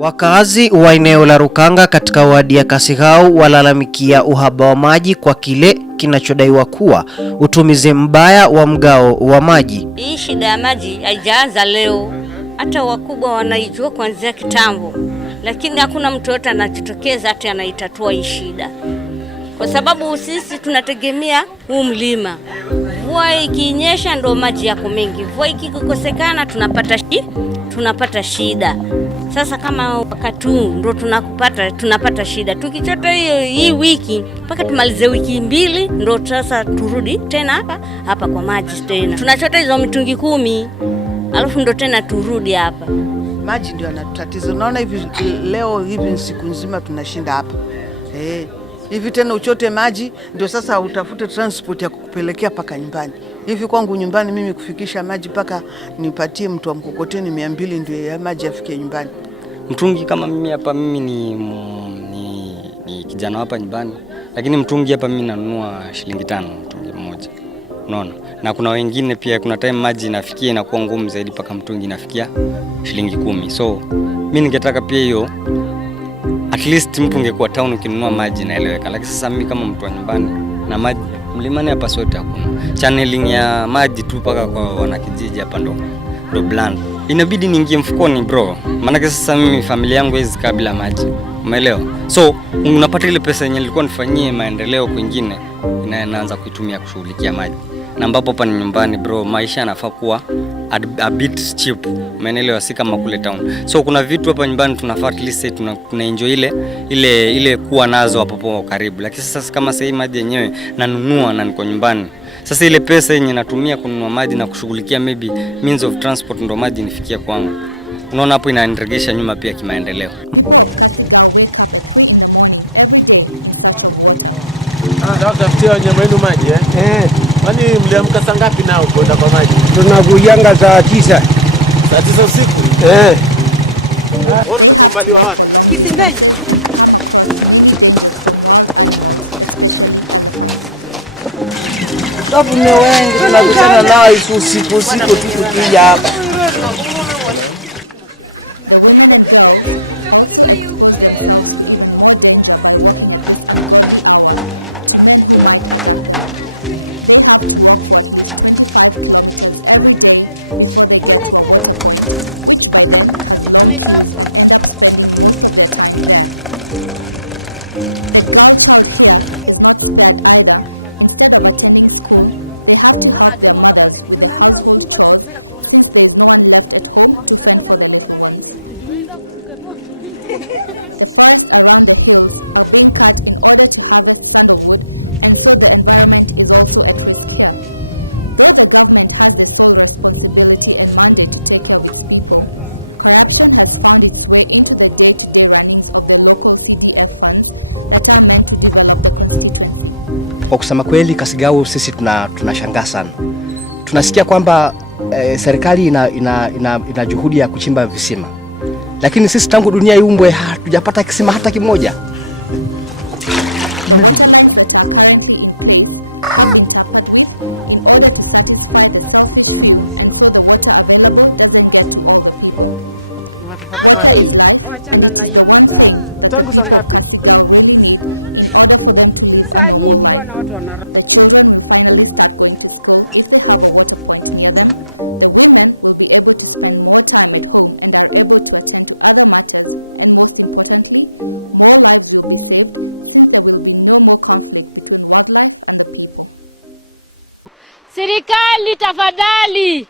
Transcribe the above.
Wakazi wa eneo la Rukanga katika wadi ya Kasigau walalamikia uhaba wa maji kwa kile kinachodaiwa kuwa utumizi mbaya wa mgao wa maji. Hii shida ya maji haijaanza leo, hata wakubwa wanaijua kuanzia kitambo, lakini hakuna mtu yote anajitokeza hata anaitatua hii shida, kwa sababu sisi tunategemea huu mlima. Mvua ikinyesha ndo maji yako mengi, mvua ikikosekana tunapata shida. Sasa kama wakati ndo tunapata shida. Tukichota hii wiki mpaka tumalize wiki 2 ndo sasa turudi tena hapa kwa maji tena. Tunachota hizo mitungi 10 alafu ndo tena turudi hapa. Maji ndio yanatatizo. Naona hivi leo hivi siku nzima tunashinda hapa. Hivi tena uchote maji ndio sasa utafute transport ya kukupelekea paka nyumbani. Hivi kwangu nyumbani mimi kufikisha maji paka nipatie mtu wa mkokoteni 200 ndio ya maji afikie nyumbani. Mtungi kama mimi hapa, mimi ni kijana hapa nyumbani, lakini mtungi hapa mimi nanunua shilingi 5 mtungi mmoja. Unaona? Na kuna wengine pia, kuna time maji inafikia inakuwa ngumu zaidi paka mtungi inafikia shilingi 10. So mimi ningetaka pia hiyo at least mtu ungekuwa town ukinunua maji naeleweka, lakini sasa mimi kama mtu wa nyumbani na maji mlimani hapa sote hakuna. Channeling ya maji tu paka kwa wanakijiji hapa ndo bland. Inabidi niingie mfukoni bro. Maana sasa mimi familia yangu hizi kabla maji. Umeelewa? So unapata ile pesa yenye nilikuwa nifanyie maendeleo kwingine inaanza kuitumia kushughulikia maji. Na ambapo hapa ni nyumbani bro, maisha yanafaa kuwa a bit cheap. Umeelewa? Si kama kule town. So kuna vitu hapa nyumbani tunafaa at least tuna enjoy ile kuwa nazo hapo karibu. Lakini sasa kama sasa hii maji yenyewe nanunua na niko nyumbani. Sasa ile pesa yenye natumia kununua maji na kushughulikia maybe means of transport ndo maji nifikia kwangu. Unaona hapo inaendelea nyuma pia kimaendeleo. People of Kasigau wake up at 3 in the morning every day in search of water. Tafutia nyama yenu maji Yaani mliamka saa ngapi nao kwenda kwa maji? Tunakujanga saa 9. Saa 9 usiku? They have to walk for long distances and come across many dangers from wild animals, especially elephants. The women and girls also expose themselves to even more danger by walking at this ungodly hour to men who might attack them. They have to walk for at least 25 kilometers every day before they get to a water point, which by then has long queues, and end up spending most of their time there. The girl child here is not spared either. Instead of attending school, they have to help their mothers with the household chores since there is no one left at home to fend for their little ones. The forests around the hills are being cut in order to harvest sandalwood, and so the environment is also at risk here. Though the government has the sole responsibility and mandate to take care of its people, corruption has found its way into the day-to-day runnings of the local CDF funds that are meant to develop the constituency. Kwa kusema kweli Kasigau sisi tunashangaa sana. Tunasikia kwamba serikali ina juhudi ya kuchimba visima. Lakini sisi tangu dunia iumbwe hatujapata kisima hata kimoja. The water lines that are currently in place have been tampered with in order to satisfy the selfish few, and so the water available doesn't get to all the people. Water is life, and it is the one thing that the people of Kasigau really need in order for them to live a normal life. The children will finally start going to school if they have a water point near them. The women will be able to spend more time at home and are able to attend to other matters, and most importantly, more lives will be saved since there will be no more conflict between wildlife and the people. Serikali tafadhali